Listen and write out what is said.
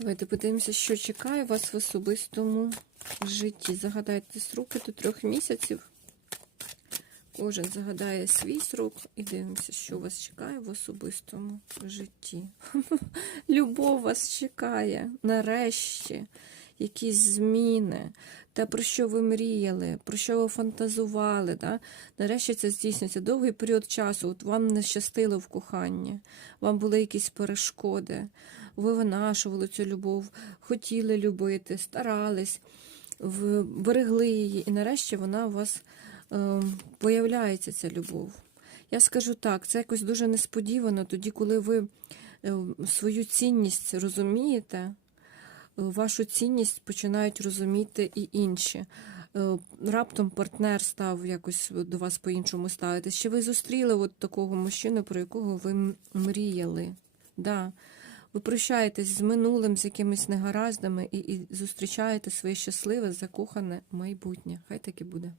Давайте подивимося, що чекає вас в особистому житті. Загадайте сроки до трьох місяців. Кожен загадає свій срок і дивимося, що вас чекає в особистому житті. Любов вас чекає нарешті. Якісь зміни, те, про що ви мріяли, про що ви фантазували. Да? Нарешті це здійснюється довгий період часу. От вам не щастило в коханні, вам були якісь перешкоди, винашували цю любов, хотіли любити, старались, берегли її, і нарешті вона у вас е, появляється ця любов. Я скажу так, це якось дуже несподівано, тоді, коли ви е, свою цінність розумієте, е, вашу цінність починають розуміти і інші. Раптом партнер став якось до вас по-іншому ставитись. Чи ви зустріли от такого мужчину, про якого ви мріяли? Да. Ви прощаєтесь з минулим, з якимись негараздами і, і зустрічаєте своє щасливе, закохане майбутнє. Хай так і буде.